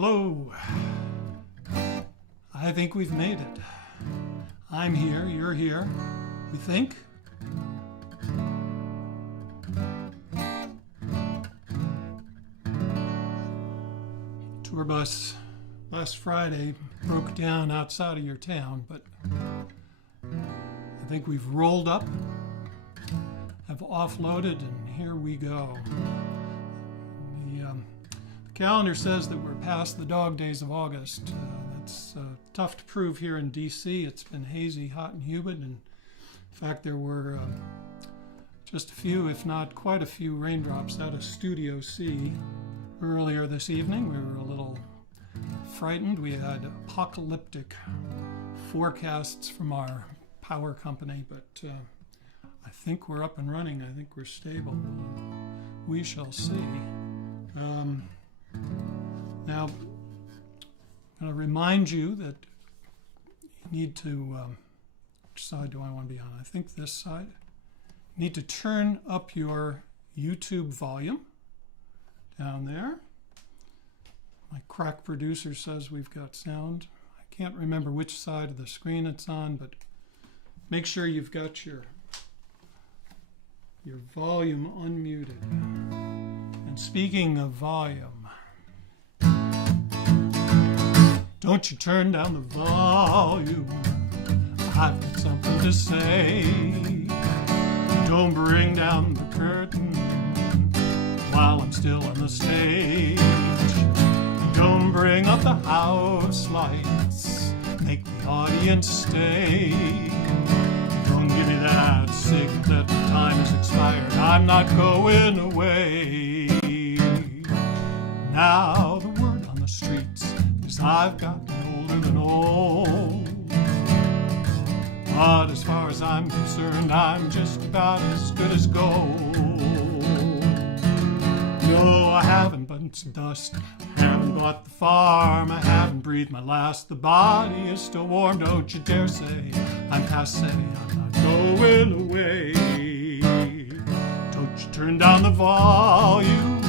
Hello. I think we've made it. I'm here, you're here, we think. Tour bus last Friday broke down outside of your town, but I think we've rolled up, have offloaded, and here we go. The calendar says that we're past the dog days of August. That's tough to prove here in DC. It's been hazy, hot, and humid, and in fact there were just a few, if not quite a few, raindrops out of Studio C earlier this evening. We were a little frightened. We had apocalyptic forecasts from our power company, but I think we're up and running. I think we're stable. We shall see. Now, I'm going to remind you that you need to, which side do I want to be on? I think this side. You need to turn up your YouTube volume down there. My crack producer says we've got sound. I can't remember which side of the screen it's on, but make sure you've got your volume unmuted. And speaking of volume, don't you turn down the volume. I've got something to say. Don't bring down the curtain while I'm still on the stage. Don't bring up the house lights. Make the audience stay. Don't give me that signal that the time has expired. I'm not going away. Now the word on the streets is I've gotten older than old. But as far as I'm concerned, I'm just about as good as gold. No, I haven't burnt some dust, haven't bought the farm, I haven't breathed my last. The body is still warm, don't you dare say I'm passé, I'm not going away. Don't you turn down the volume,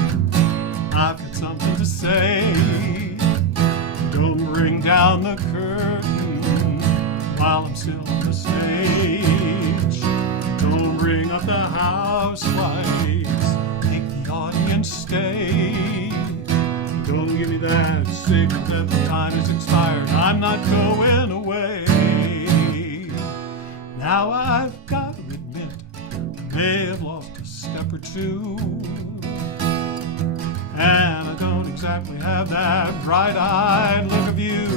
I've got something to say. Don't bring down the curtain while I'm still on the stage. Don't bring up the house lights, make the audience stay. Don't give me that signal that the time has expired. I'm not going away. Now I've got to admit, I may have lost a step or two, and I don't exactly have that bright-eyed look of you.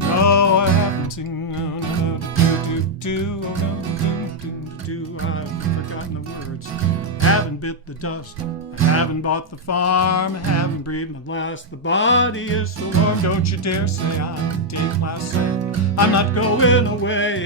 No, I haven't seen I've forgotten the words. Haven't bit the dust, haven't bought the farm, haven't breathed my last. The body is so warm, don't you dare say I'm déclassé. I'm not going away.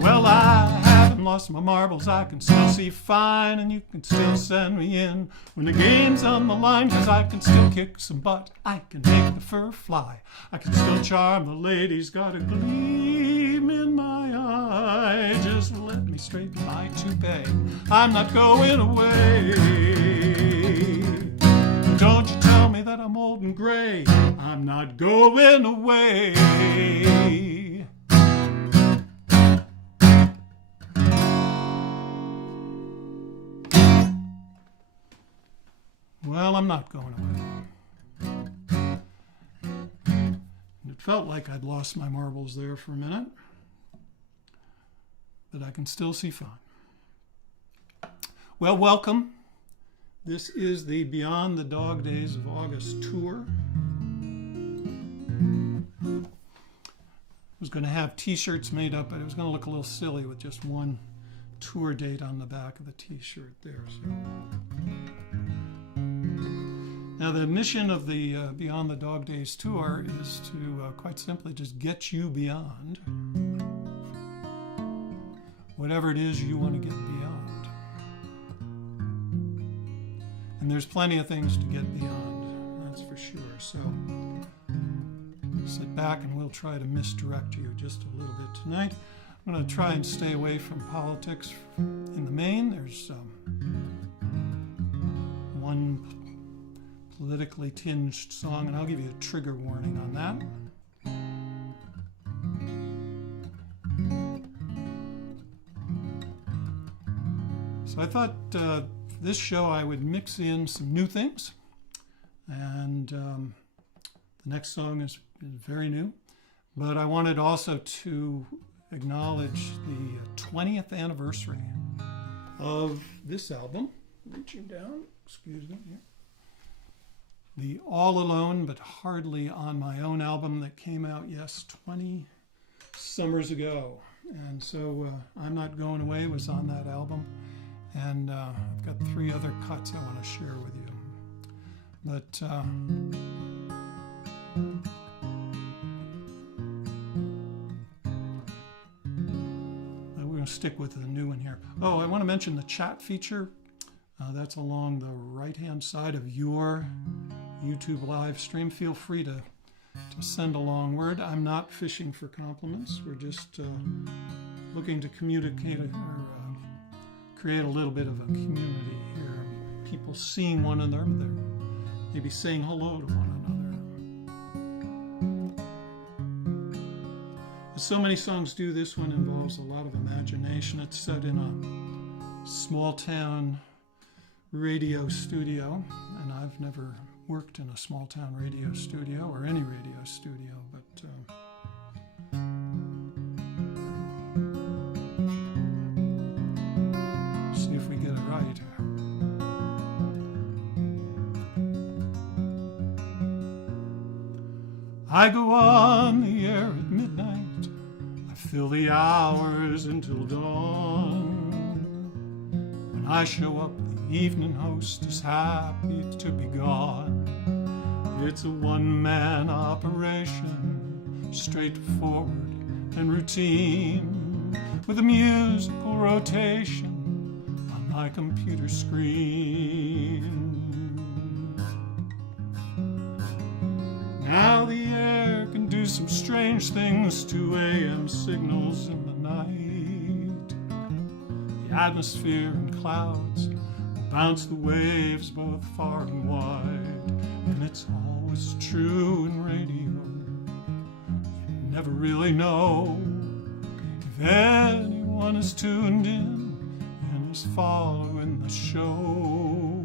Well, I haven't lost my marbles, I can still see fine, and you can still send me in when the game's on the line, 'cause I can still kick some butt, I can make the fur fly, I can still charm the ladies, got a gleam in my eye. Just let me straighten my toupee, I'm not going away. Don't you tell me that I'm old and gray, I'm not going away. Well, I'm not going away. It felt like I'd lost my marbles there for a minute, but I can still see fine. Well, welcome. This is the Beyond the Dog Days of August tour. I was going to have t-shirts made up, but it was going to look a little silly with just one tour date on the back of the t-shirt there. So. Now, the mission of the Beyond the Dog Days tour is to quite simply just get you beyond whatever it is you want to get beyond. And there's plenty of things to get beyond. that's for sure. So sit back and we'll try to misdirect you just a little bit tonight. I'm going to try and stay away from politics in the main. There's one politically tinged song, and I'll give you a trigger warning on that. So I thought this show I would mix in some new things, and the next song is very new, but I wanted also to acknowledge the 20th anniversary of this album. Reaching down, excuse me here. The All Alone But Hardly On My Own album that came out, 20 summers ago. And so I'm Not Going Away was on that album. And I've got 3 other cuts I want to share with you. But we're going to stick with the new one here. Oh, I want to mention the chat feature. That's along the right-hand side of your YouTube live stream. Feel free to send a long word. I'm not fishing for compliments. We're just looking to communicate or create a little bit of a community here. People seeing one another, maybe saying hello to one another. As so many songs do, this one involves a lot of imagination. It's set in a small town radio studio, and I've never worked in a small town radio studio or any radio studio, but see if we get it right. I go on the air at midnight, I fill the hours until dawn. When I show up, the evening host is happy to be gone. It's a one-man operation, straightforward and routine, with a musical rotation on my computer screen. Now the air can do some strange things to AM signals in the night. The atmosphere and clouds bounce the waves both far and wide, and it's always true in radio. You never really know if anyone is tuned in and is following the show.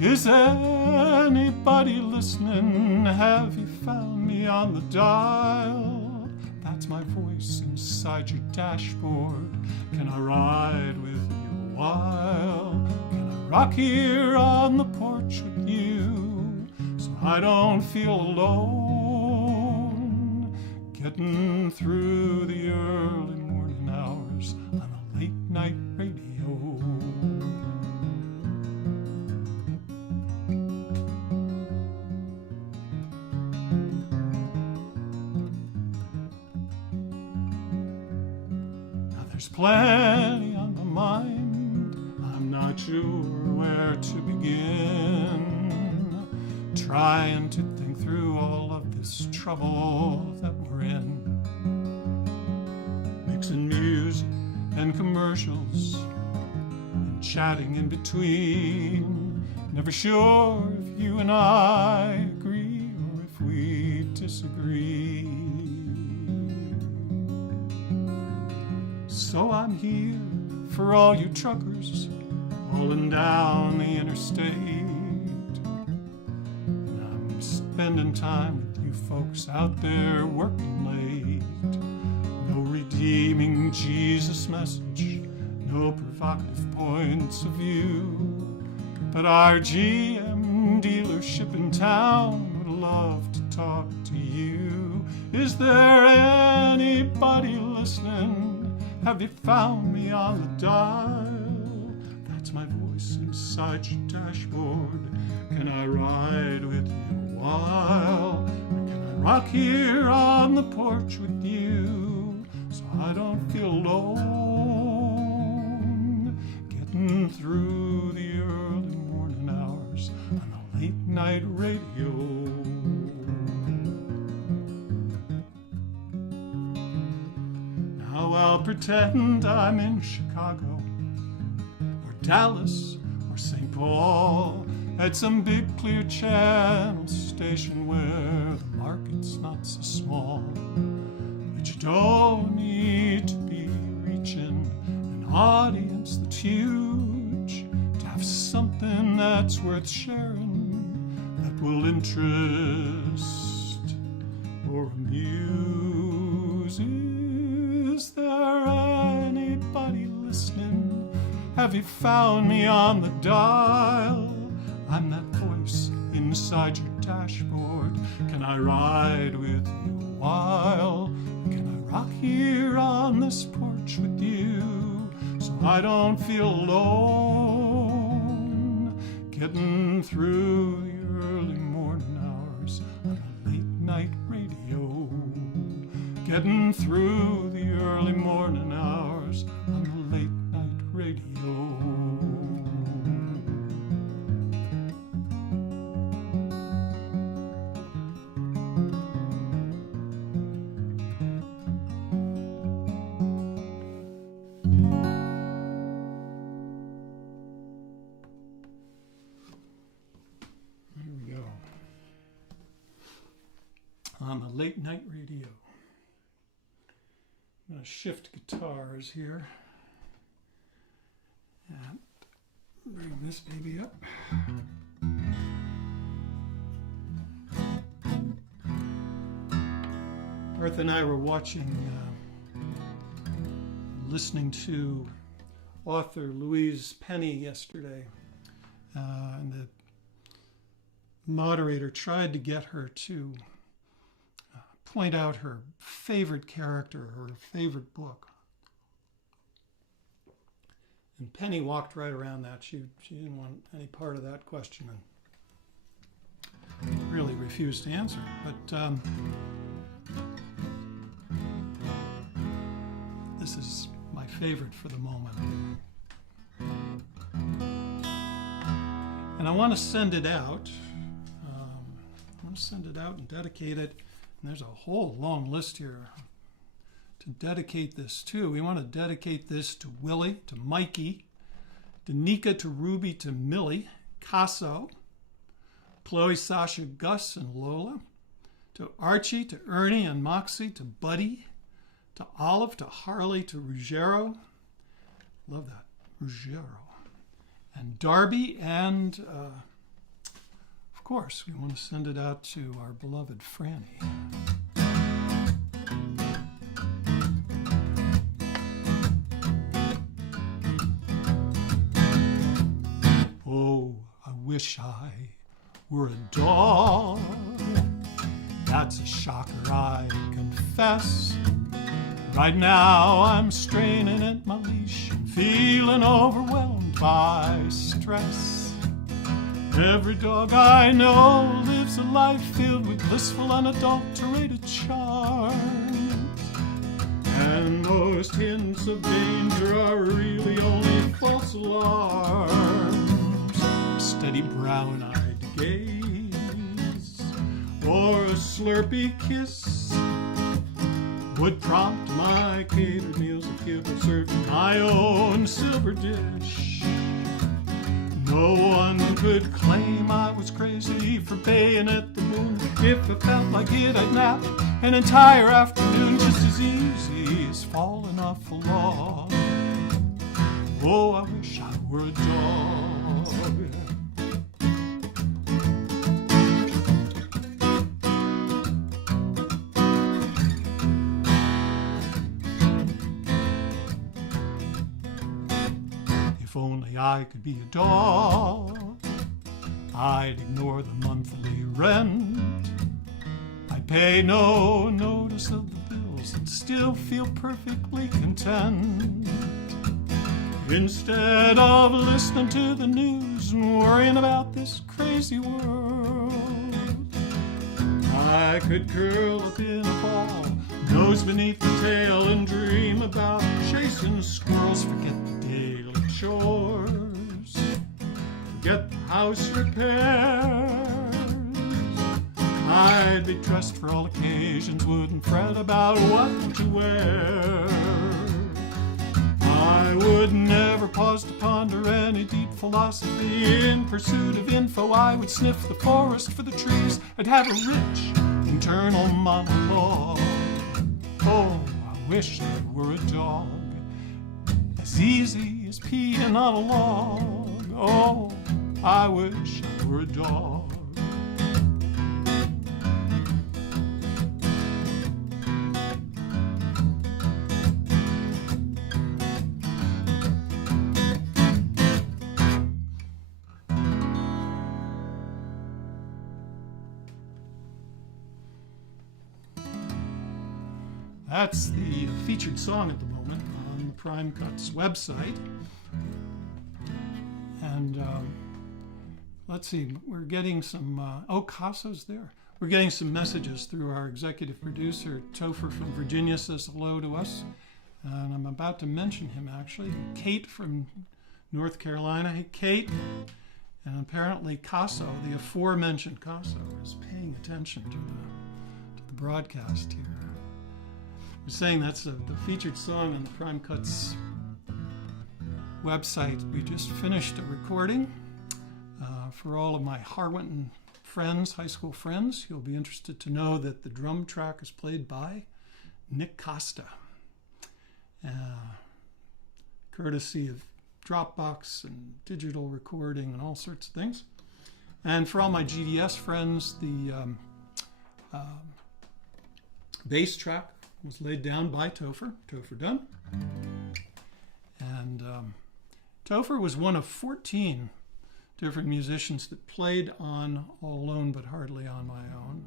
Is anybody listening? Have you found me on the dial? That's my voice inside your dashboard. Can I ride with you a while? Can I rock here on the porch with you so I don't feel alone? Getting through the early morning hours on a late night radio. There's plenty on my mind, I'm not sure where to begin, trying to think through all of this trouble that we're in, mixing music and commercials and chatting in between, never sure if you and I agree or if we disagree. So I'm here for all you truckers rolling down the interstate. And I'm spending time with you folks out there working late. No redeeming Jesus message, no provocative points of view. But our GM dealership in town would love to talk to you. Is there anybody listening? Have you found me on the dial? That's my voice inside your dashboard. Can I ride with you a while? Or can I rock here on the porch with you so I don't feel alone? Getting through the early morning night radio. Now I'll pretend I'm in Chicago or Dallas or St. Paul at some big clear channel station where the market's not so small. But you don't need to be reaching an audience that's huge to have something that's worth sharing, that will interest or amuse. Is there anybody listening? Have you found me on the dial? I'm that voice inside your dashboard. Can I ride with you a while? Can I rock here on this porch with you so I don't feel alone? Getting through the early morning hours on the late night radio. Getting through the early morning hours on the late night radio. On the late night radio. I'm going to shift guitars here and bring this baby up. Arthur and I were listening to author Louise Penny yesterday, and the moderator tried to get her to point out her favorite character, her favorite book. And Penny walked right around that. She didn't want any part of that question and really refused to answer. But this is my favorite for the moment. And I want to send it out. And dedicate it. And there's a whole long list here to dedicate this to. We want to dedicate this to Willie, to Mikey, to Nika, to Ruby, to Millie, Casso, Chloe, Sasha, Gus, and Lola, to Archie, to Ernie and Moxie, to Buddy, to Olive, to Harley, to Ruggiero. Love that, Ruggiero. And Darby, and of course, we want to send it out to our beloved Franny. Oh, I wish I were a dog. That's a shocker, I confess. Right now I'm straining at my leash and feeling overwhelmed by stress. Every dog I know lives a life filled with blissful, unadulterated charms. And most hints of danger are really only false alarms. A steady brown-eyed gaze or a slurpy kiss would prompt my catered meals of kibble served in my own silver dish. No one could claim I was crazy for baying at the moon. If I felt like it, I'd nap an entire afternoon just as easy as falling off a log. Oh, I wish I were a dog. If only I could be a dog, I'd ignore the monthly rent. I'd pay no notice of the bills and still feel perfectly content. Instead of listening to the news and worrying about this crazy world, I could curl up in a ball, nose beneath the tail, and dream about chasing squirrels. Forget the daily chores, forget the house repairs. I'd be dressed for all occasions, wouldn't fret about what to wear. I would never pause to ponder any deep philosophy. In pursuit of info, I would sniff the forest for the trees. I'd have a rich internal monologue. Oh, I wish I were a dog, as easy as peeing on a log. Oh, I wish I were a dog. That's the featured song at the moment on the Prime Cuts website. And let's see, we're getting some, Casso's there. We're getting some messages through our executive producer. Topher from Virginia says hello to us. And I'm about to mention him, actually. Kate from North Carolina. Hey, Kate. And apparently Casso, the aforementioned Casso, is paying attention to the broadcast here. I was saying that's the featured song on the Prime Cuts website. We just finished a recording for all of my Harwinton friends, high school friends. You'll be interested to know that the drum track is played by Nick Costa, courtesy of Dropbox and digital recording and all sorts of things. And for all my GDS friends, the bass track was laid down by Topher Dunn. And Topher was one of 14 different musicians that played on All Alone But Hardly On My Own.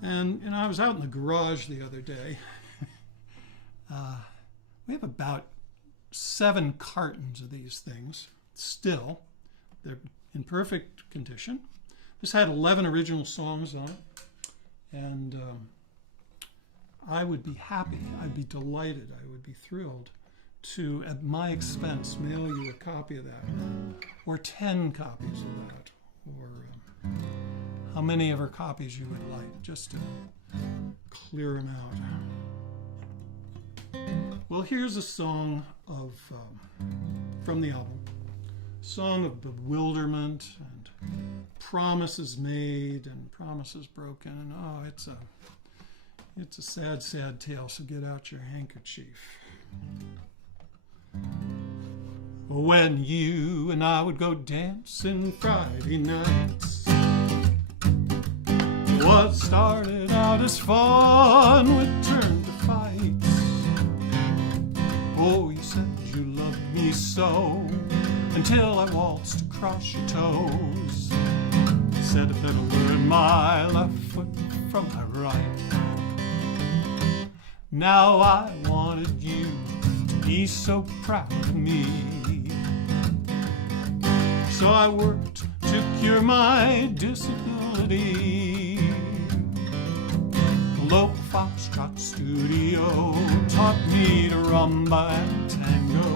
And I was out in the garage the other day. We have about 7 cartons of these things still. They're in perfect condition. This had 11 original songs on it. And I would be happy, I'd be delighted, I would be thrilled to, at my expense, mail you a copy of that, or 10 copies of that, or how many of our copies you would like, just to clear them out. Well, here's a song of from the album, song of bewilderment and promises made and promises broken, and oh, it's a sad, sad tale, so get out your handkerchief. When you and I would go dancing Friday nights, what started out as fun would turn to fights. Oh, you said you loved me so, until I waltzed across your toes. Said a fiddle in my left foot from my right. Now I wanted you to be so proud of me, so I worked to cure my disability. The local Foxtrot studio taught me to rumba and tango.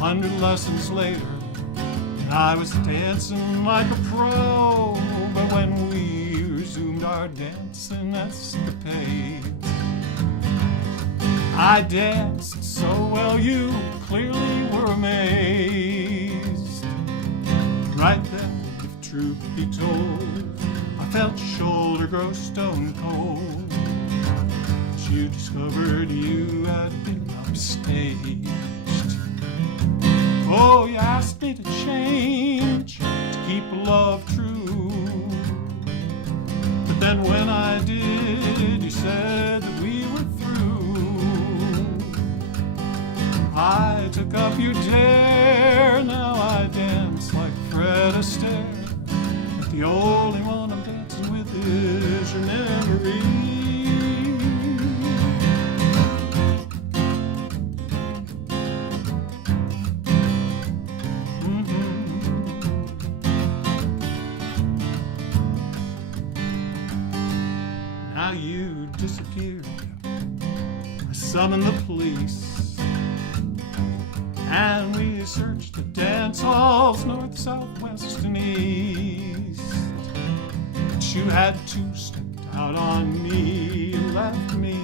100 lessons later, I was dancing like a pro. But when we resumed our dancing escapades, I danced so well you clearly were amazed. Right then, if truth be told, I felt your shoulder grow stone cold. But you discovered you had been upstaged. Oh, you asked me to change, to keep love true. But then when I did, you said that we were through. I took up your dare, now I dance like Fred Astaire. But the only one I'm dancing with is your memory. You disappeared. I summoned the police, And we searched the dance halls, north, south, west, and east. But you had to step out on me, left me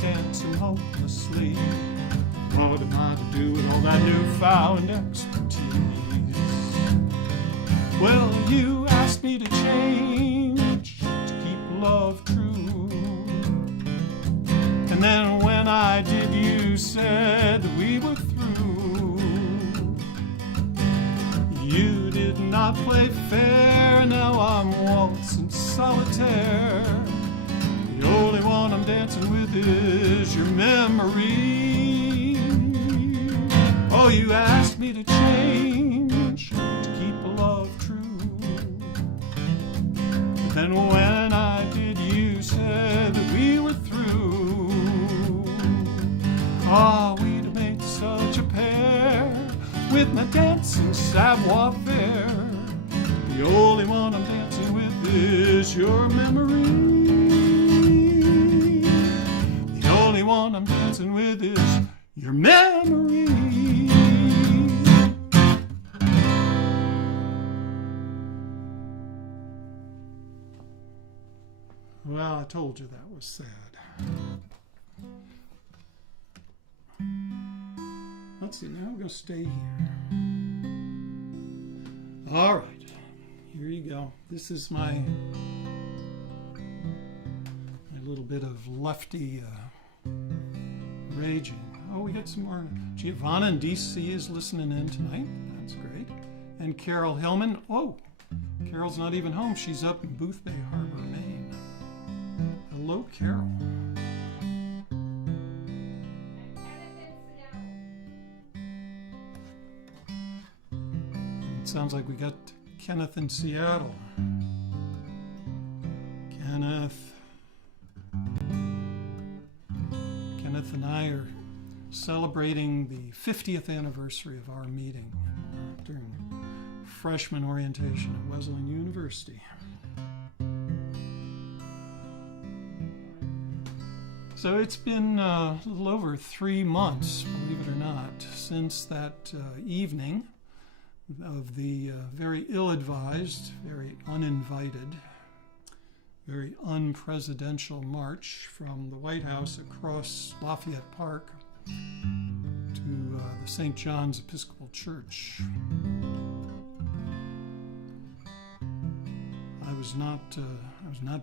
dancing hopelessly. What am I to do with all that newfound expertise? Well, you asked me to change, to keep love true. And then when I did, you said that we were through. You did not play fair, now I'm waltzing solitaire. The only one I'm dancing with is your memory. Oh, you asked me to change, to keep love true. But then when I did, you said that we were through. Ah, we'd have made such a pair with my dancing savoir-faire. The only one I'm dancing with is your memory. The only one I'm dancing with is your memory. Well, I told you that was sad. Let's see, now we're going to stay here. All right, here you go. This is my little bit of lefty raging. Oh, we got some more. Giovanna in D.C. is listening in tonight. That's great. And Carol Hillman. Oh, Carol's not even home. She's up in Booth Bay Harbor, Maine. Hello, Carol. It sounds like we got Kenneth in Seattle. Kenneth and I are celebrating the 50th anniversary of our meeting during freshman orientation at Wesleyan University. So it's been a little over 3 months, believe it or not, since that evening of the very ill-advised, very uninvited, very unpresidential march from the White House across Lafayette Park to the St. John's Episcopal Church. I was not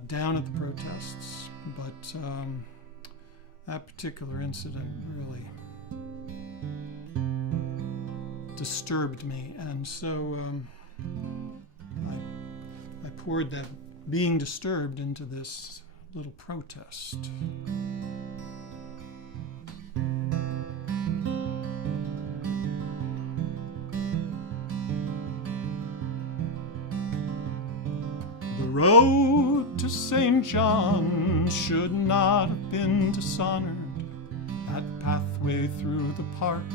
down at the protests, but that particular incident really disturbed me, and so I poured that being disturbed into this little protest. The road to St. John should not have been dishonored. That pathway through the park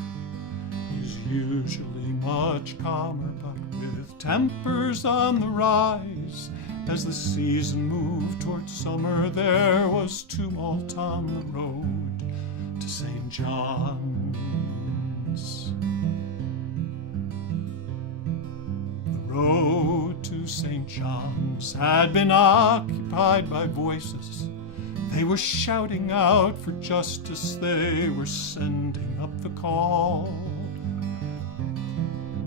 is usually much calmer, but with tempers on the rise. As the season moved towards summer, there was tumult on the road to St. John's. The road to St. John's had been occupied by voices. They were shouting out for justice. They were sending up the call.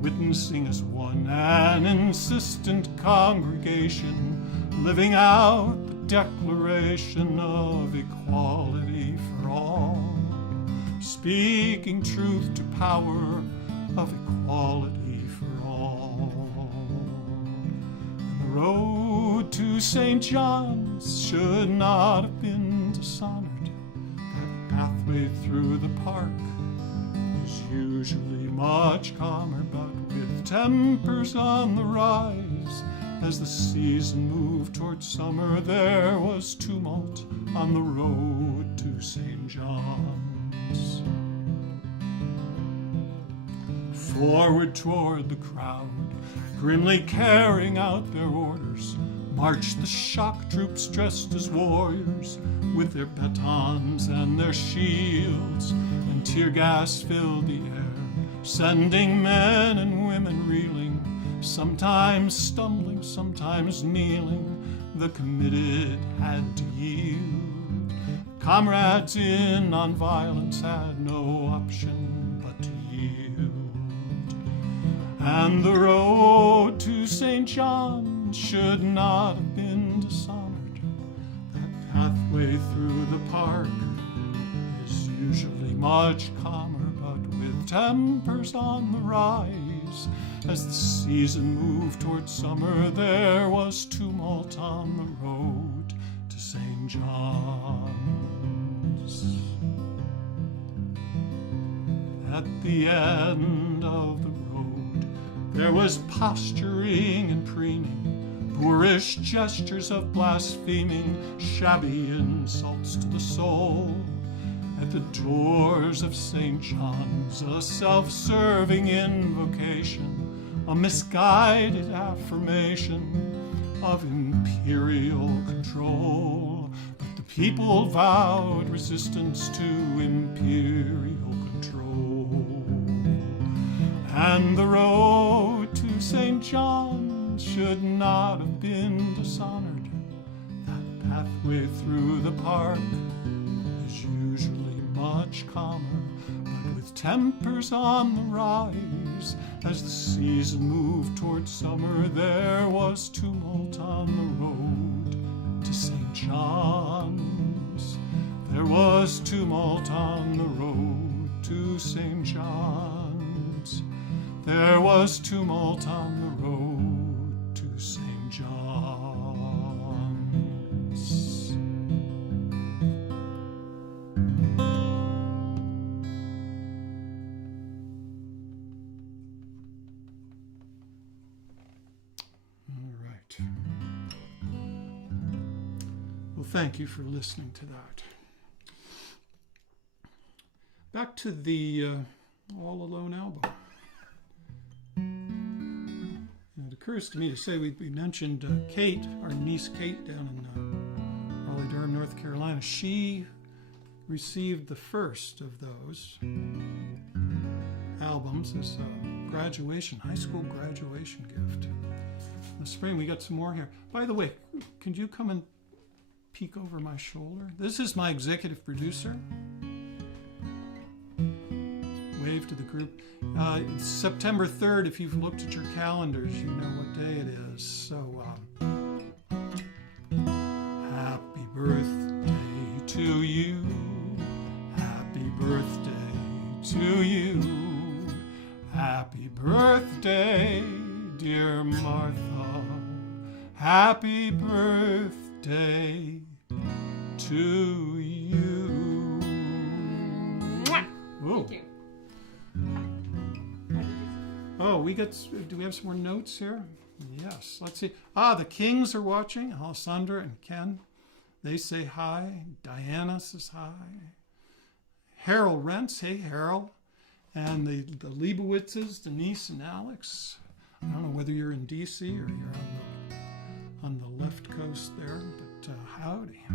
Witnessing as one an insistent congregation, living out the declaration of equality for all, speaking truth to power of equality for all. And the road to St. John's should not have been dishonored. That pathway through the park is usually much calmer, but with tempers on the rise. As the season moved towards summer, there was tumult on the road to St. John's. Forward toward the crowd, grimly carrying out their orders, marched the shock troops dressed as warriors, with their batons and their shields, and tear gas filled the air. sending men and women reeling, sometimes stumbling, sometimes kneeling. The committed had to yield. Comrades in nonviolence had no option but to yield. And the road to St. John should not have been dishonored. That pathway through the park is usually much calmer, but with tempers on the rise. As the season moved toward summer, there was tumult on the road to St. John's. At the end of the road, there was posturing and preening, boorish gestures of blaspheming, shabby insults to the soul. At the doors of St. John's, a self-serving invocation, a misguided affirmation of imperial control. But the people vowed resistance to imperial control. And the road to St. John's should not have been dishonored. That pathway through the park is usually much calmer, but with tempers on the rise. As the season moved toward summer, there was tumult on the road to St. John's. There was tumult on the road to St. John's. There was tumult on the road to St. John's. Well, thank you for listening to that. Back to the All Alone album. It occurs to me to say we mentioned Kate, our niece Kate down in Raleigh-Durham, North Carolina. She received the first of those albums as a graduation, high school graduation gift. In the spring, we got some more here. By the way, could you come and peek over my shoulder? This is my executive producer. Wave to the group. It's September 3rd. If you've looked at your calendars, you know what day it is. So, happy birthday to you. Happy birthday to you. Happy birthday, dear Martha. Happy birthday to you. Whoa. Thank you. Oh, do we have some more notes here? Yes, let's see. The Kings are watching. Alessandra and Ken, they say hi. Diana says hi. Harold Rents, hey Harold. And the Leibowitzes, Denise and Alex. I don't know whether you're in D.C. or you're on the left coast there, but howdy.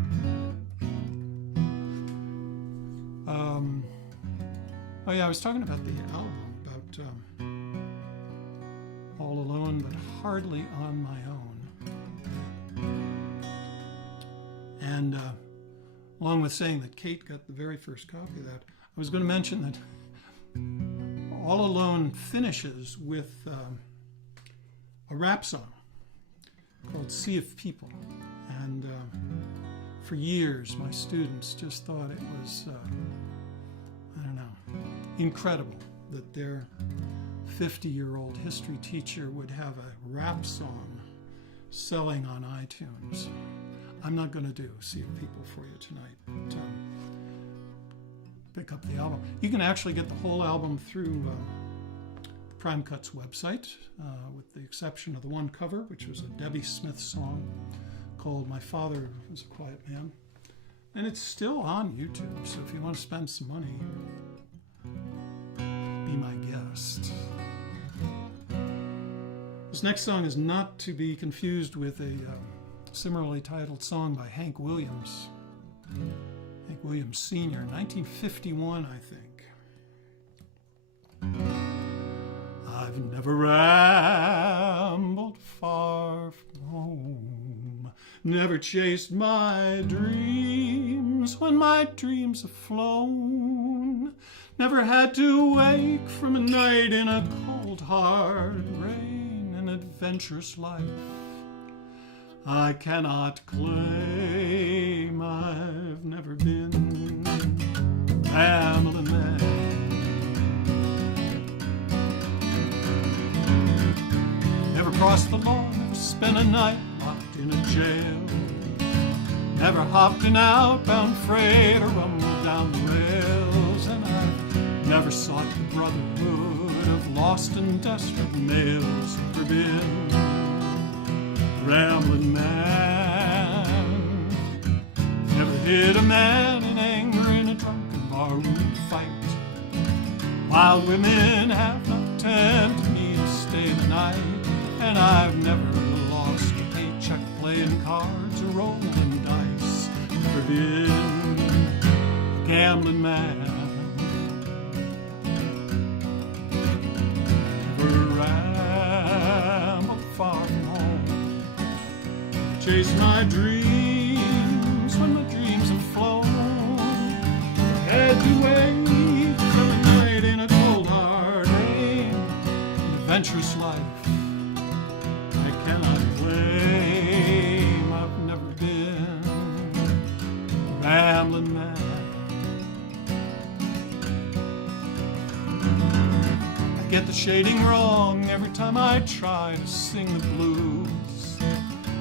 Oh yeah, I was talking about the album, about All Alone, but Hardly on My Own. And along with saying that Kate got the very first copy of that, I was going to mention that All Alone finishes with a rap song called Sea of People. And for years, my students just thought it was, incredible that their 50-year-old history teacher would have a rap song selling on iTunes. I'm not going to do Sea of People for you tonight, but pick up the album. You can actually get the whole album through the Prime Cuts website, with the exception of the one cover, which was a Debbie Smith song called My Father Was a Quiet Man. And it's still on YouTube, so if you want to spend some money, be my guest. This next song is not to be confused with a similarly titled song by Hank Williams. Hank Williams Sr., 1951, I think. I've never rambled far from home, never chased my dreams when my dreams have flown, never had to wake from a night in a cold, hard rain, an adventurous life. I cannot claim I've never been rambling man. Never crossed the law, never spent a night locked in a jail, never hopped an outbound freight or rumbled down the rails, and I've never sought the brotherhood of lost and desperate males. Never been rambling man. Never hit a man in anger in a drunken barroom fight. Wild women have not tempted me to stay the night, and I've never lost a paycheck playing cards or rolling dice. Never been a gambling man. Never rambled far from home, chase my dreams when my dreams have flown, had to wait from a night in a cold hard rain, an adventurous life. I cannot claim I've never been a rambling man. I get the shading wrong every time I try to sing the blues.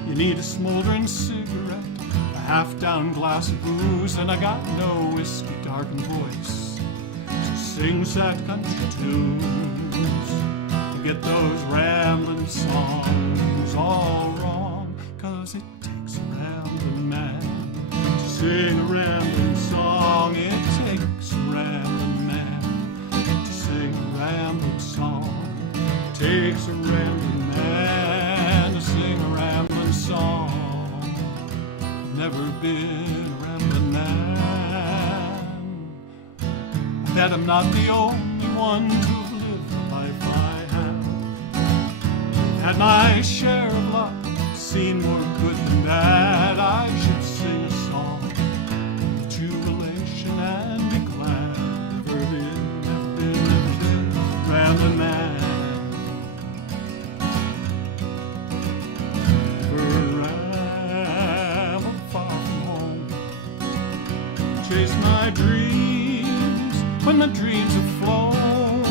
You need a smoldering cigarette, a half-down glass of booze, and I got no whiskey darkened voice to sing sad country tunes. You get those rambling songs all wrong, 'cause it takes a rambling man to sing a rambling song. It takes a rambling man to sing a rambling song. It takes a rambling man to sing a rambling song. Never been a rambling man. I bet I'm not the only one to have lived the life I have. Had my share of luck, seen more good than bad. I should sing a song of jubilation and be glad. Never been a rambling man. Chase my dreams when my dreams have flown,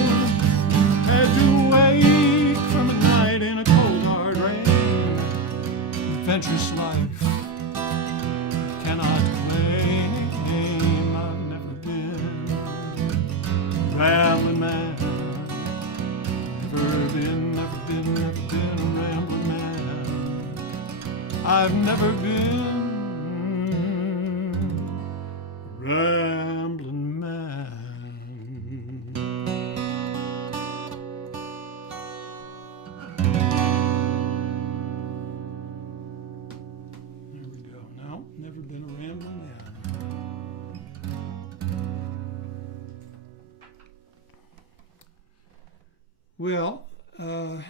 had to wake from a night in a cold hard rain, adventurous life cannot claim I've never been a rambling man. Never been a rambling man. I've never been rambling man. There we go. No, never been a rambling man. Well, I'll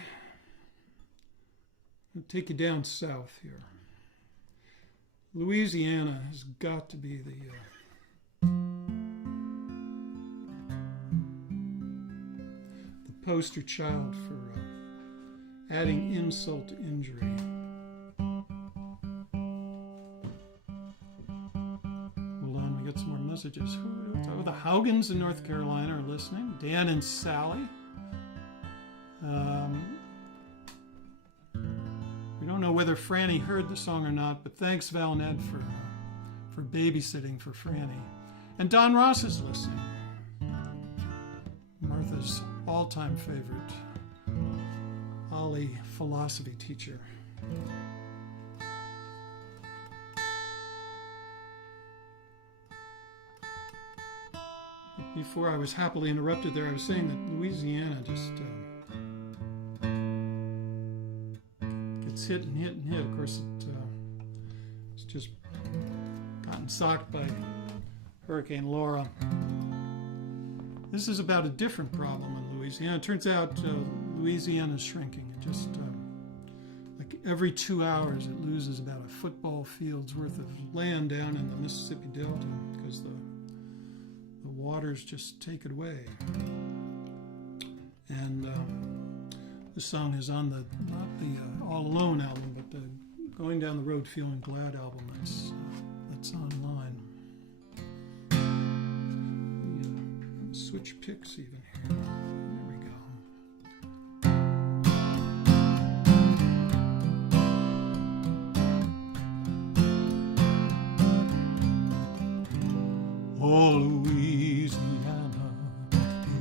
take you down south here. Louisiana has got to be the poster child for adding insult to injury. Hold on, we got some more messages. Oh, the Haugans in North Carolina are listening. Dan and Sally. We don't know whether Franny heard the song or not, but thanks, Val and Ed, for babysitting for Franny. And Don Ross is listening. Martha's all-time favorite Ollie philosophy teacher. Before I was happily interrupted there, I was saying that Louisiana just gets hit and hit and hit. Of course, it's just gotten socked by Hurricane Laura. This is about a different problem in Louisiana. It turns out Louisiana's shrinking. It just, like every 2 hours, it loses about a football field's worth of land down in the Mississippi Delta because the waters just take it away. And this song is on the, not the All Alone album, but the Going Down the Road Feeling Glad album that's online. Switch picks even here. There we go. Oh, Louisiana,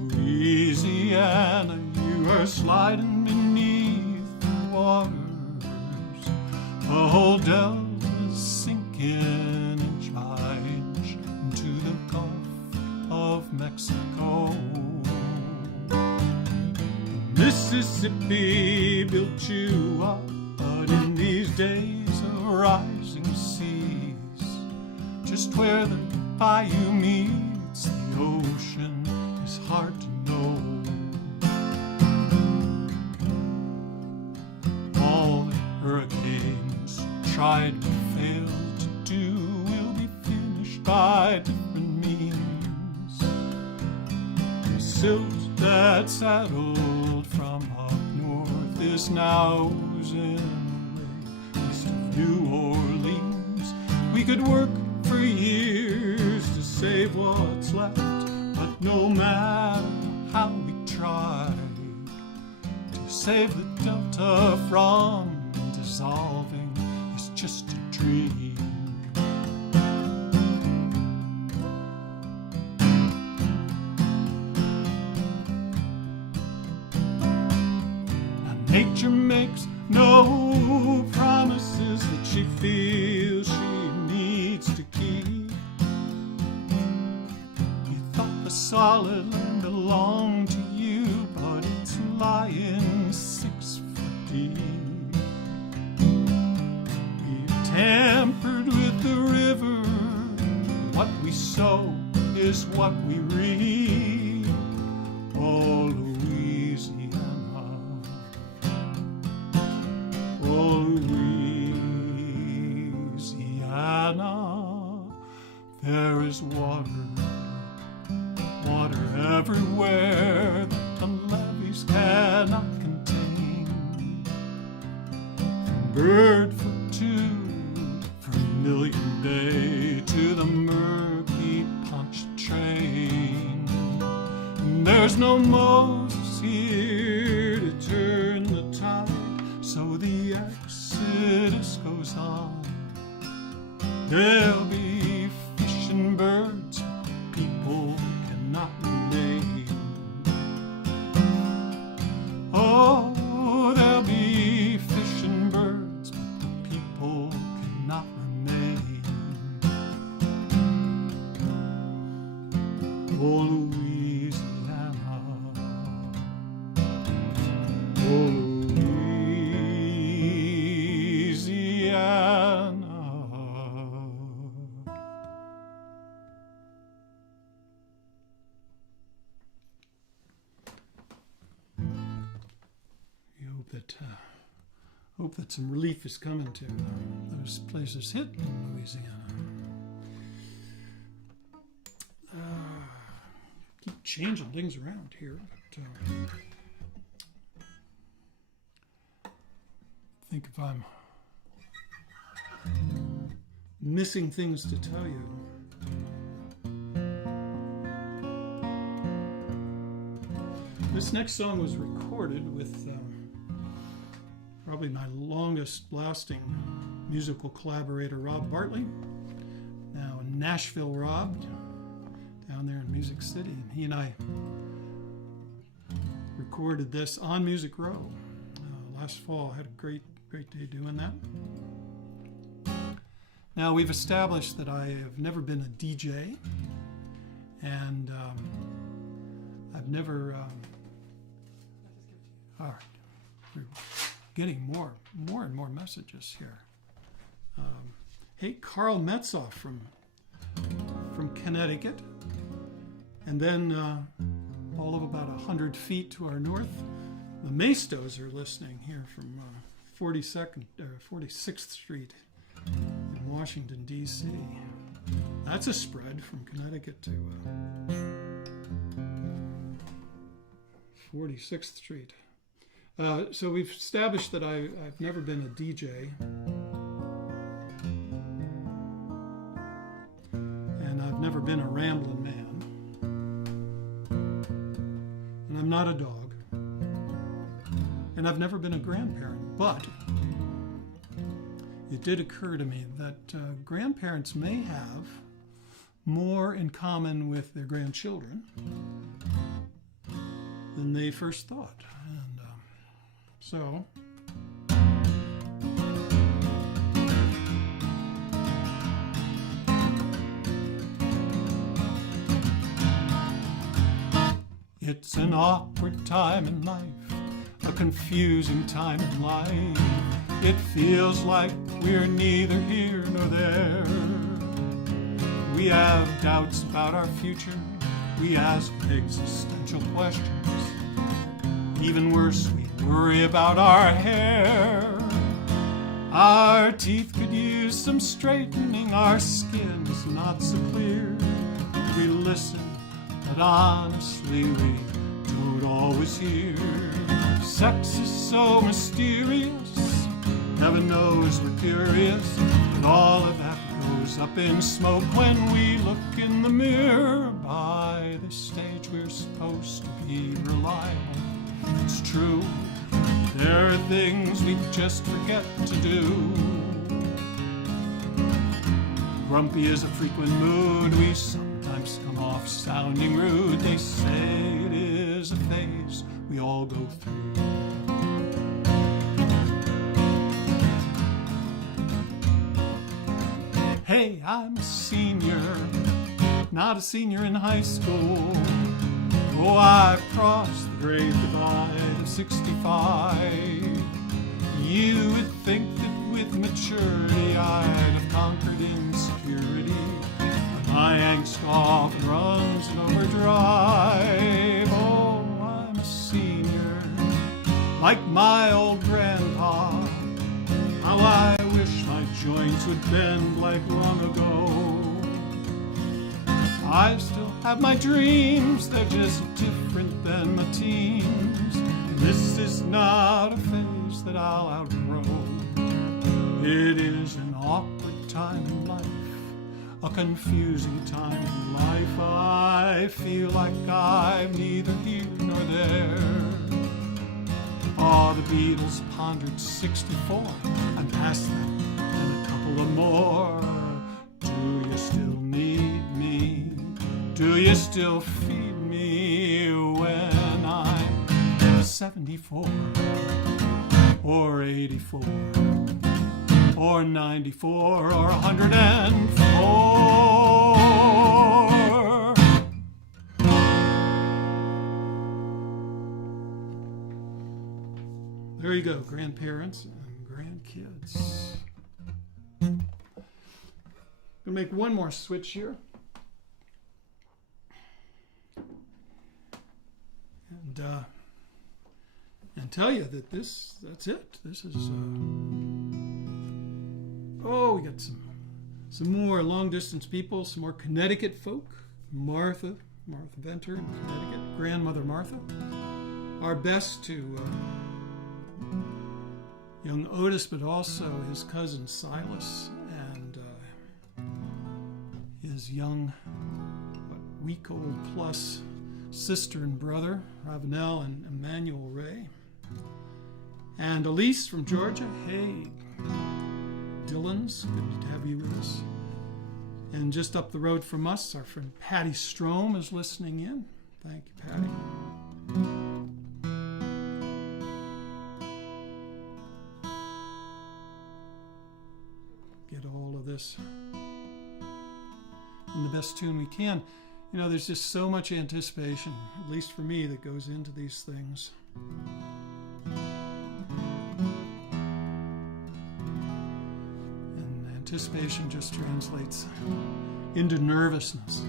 Louisiana, you are sliding beneath the waters. The whole delta's sinking inch by inch into the Gulf of Mexico. Mississippi built you up, but in these days of rising seas, just where the bayou meets the ocean is hard to know. All the hurricanes tried but failed to do will be finished by different means. The silt that saddled from up north is now oozing away east of New Orleans. We could work for years to save what's left, but no matter how we try to save the Delta from dissolving, it's just a dream. Now nature makes no promises that she feels she needs to keep. You thought the solid land belonged to you, but it's lying 6 foot deep. We've tampered with the river. What we sow is what we reap. Oh, Louisiana. Oh, Louisiana. There is water, water everywhere that the levees cannot contain. From bird foot to Vermilion Bay to the murky Pontchartrain. There's no Moses here to turn the tide, so the exodus goes on. There'll be fish and birds, people cannot remain. Oh, there'll be fish and birds, but people cannot remain. Oh, Louisiana. Oh, Louisiana. Hope that some relief is coming to those places hit in Louisiana. Keep changing things around here, but I think if I'm missing things to tell you. This next song was recorded with probably my longest lasting musical collaborator, Rob Bartley, now in Nashville Rob, down there in Music City. And he and I recorded this on Music Row last fall. I had a great day doing that. Now, we've established that I have never been a DJ, and I've never... all right. We're getting more and more messages here. Hey, Carl Metzoff from Connecticut. And then all of about 100 feet to our north, The Maestos are listening here from 46th Street in Washington, D.C. That's a spread from Connecticut to 46th Street. So we've established that I've never been a DJ. And I've never been a rambling man. And I'm not a dog. And I've never been a grandparent. But it did occur to me that grandparents may have more in common with their grandchildren than they first thought. And so it's an awkward time in life, a confusing time in life. It feels like we're neither here nor there. We have doubts about our future. We ask existential questions. Even worse, we worry about our hair. Our teeth could use some straightening. Our skin is not so clear. We listen, but honestly we don't always hear. Sex is so mysterious. Heaven knows we're curious. And all of that goes up in smoke when we look in the mirror. By this stage we're supposed to be reliable. It's true, there are things we just forget to do. Grumpy is a frequent mood. We sometimes come off sounding rude. They say it is a phase we all go through. Hey, I'm a senior, not a senior in high school. Oh, I've crossed the great divide of 65. You would think that with maturity I'd have conquered insecurity. But my angst often runs in overdrive. Oh, I'm a senior, like my old grandpa. How I wish my joints would bend like long ago. I still have my dreams, they're just different than my teens. And this is not a phase that I'll outgrow. It is an awkward time in life, a confusing time in life. I feel like I'm neither here nor there. Oh, the Beatles pondered 64. I'm past that and a couple of more. Do you still need me? Do you still feed me when I'm 74 or 84 or 94 or 104? There you go, grandparents and grandkids. I'm going to make one more switch here. And tell you that that's it. This is, we got some more long-distance people, some more Connecticut folk. Martha Venter in Connecticut, grandmother Martha. Our best to young Otis, but also his cousin Silas and his young, week-old plus sister and brother, Ravenel and Emmanuel Ray. And Elise from Georgia. Hey, Dylan's, good to have you with us. And just up the road from us, our friend Patty Strom is listening in. Thank you, Patty. Get all of this in the best tune we can. You know, there's just so much anticipation, at least for me, that goes into these things. And anticipation just translates into nervousness.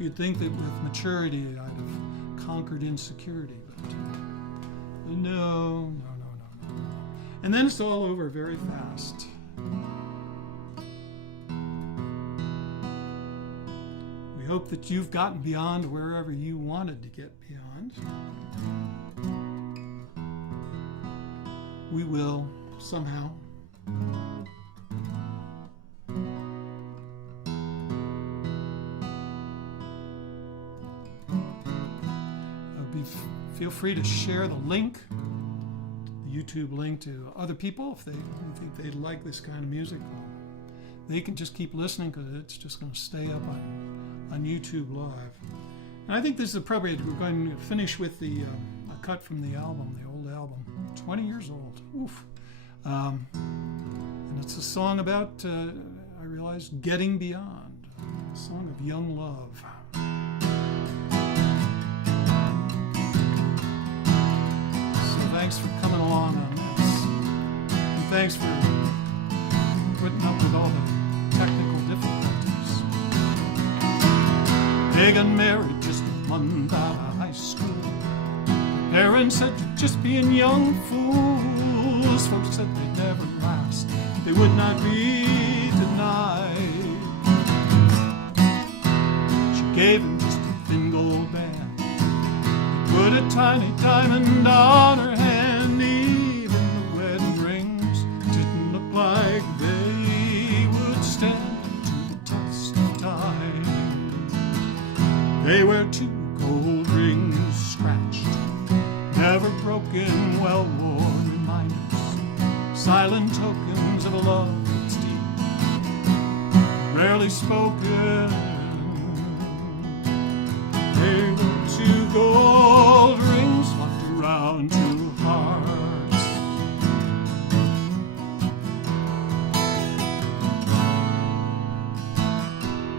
You'd think that with maturity I'd have conquered insecurity, but No. And then it's all over very fast. We hope that you've gotten beyond wherever you wanted to get beyond. We will somehow. Feel free to share the link, the YouTube link, to other people if they think they'd like this kind of music. They can just keep listening because it's just going to stay up on YouTube Live. And I think this is appropriate. We're going to finish with a cut from the album, the old album, 20 years old. Oof. And it's a song about, I realized, getting beyond, a song of young love. Thanks for coming along on this. And thanks for putting up with all the technical difficulties. They got married just a month out of high school. Parents said you're just being young fools. Folks said they'd never last. They would not be denied. She gave him just a thin gold band. Put a tiny diamond on her hand. Even the wedding rings didn't look like they would stand to the test of time. They were two gold rings scratched, never broken, well-worn reminders, silent tokens of a love that's deep, rarely spoken. They were two gold rings locked around two hearts.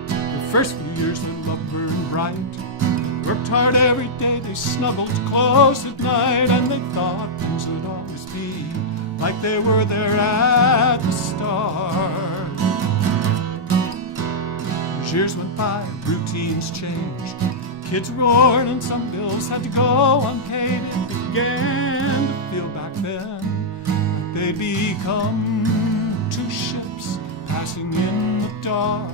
The first few years their love burned bright. Worked hard every day, they snuggled close at night, and they thought things would always be like they were there at the start. As years went by, routines changed. Kids were born and some bills had to go unpaid. It began to feel back then like they'd become two ships passing in the dark.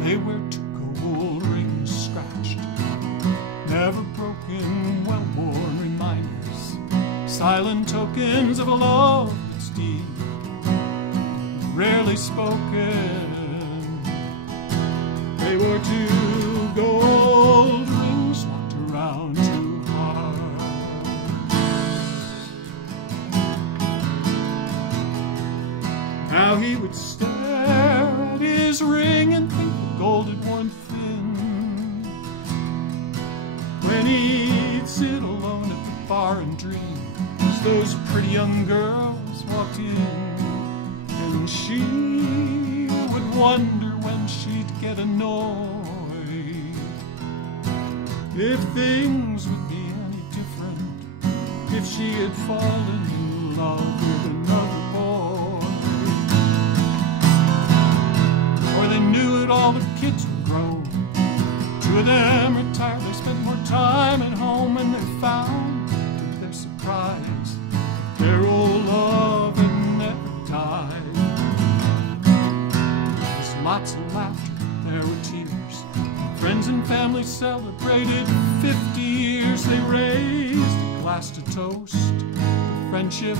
They were two gold rings scratched, never broken, well-worn reminders, silent tokens of a love that's deep, rarely spoken. They were two gold rings locked around two hearts. Now he would stare at his ring and think the gold had worn thin. When he'd sit alone at the bar and dream as those pretty young girls walked in, and she would wonder when she'd get annoyed if things would be any different if she had fallen in love with another boy. Or they knew it, all the kids were grown. Two of them retired, they spent more time at home, and they found, to their surprise, their old love had never died. There was lots of laughter, there were tears. Friends and family celebrated 50 years. They raised a glass to toast the friendship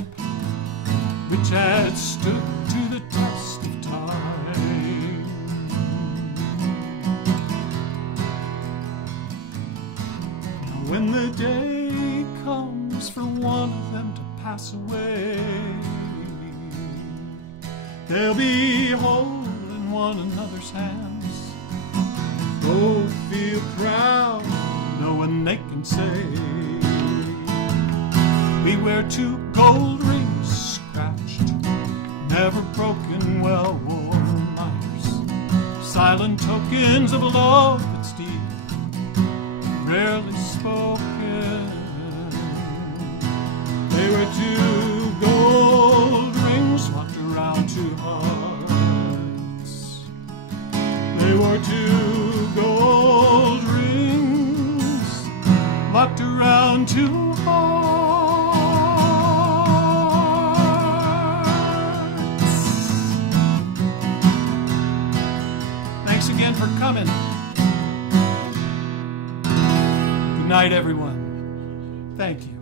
which had stood to the test of time. Now when the day comes for one of them to pass away, they'll be holding one another's hands. Both feel proud, knowing they can say, we wear two gold rings scratched, never broken, well-worn reminders, silent tokens of a love that's deep, rarely spoken. They were two gold rings locked around two hearts. They were two gold rings locked around two hearts. night, everyone. Thank you.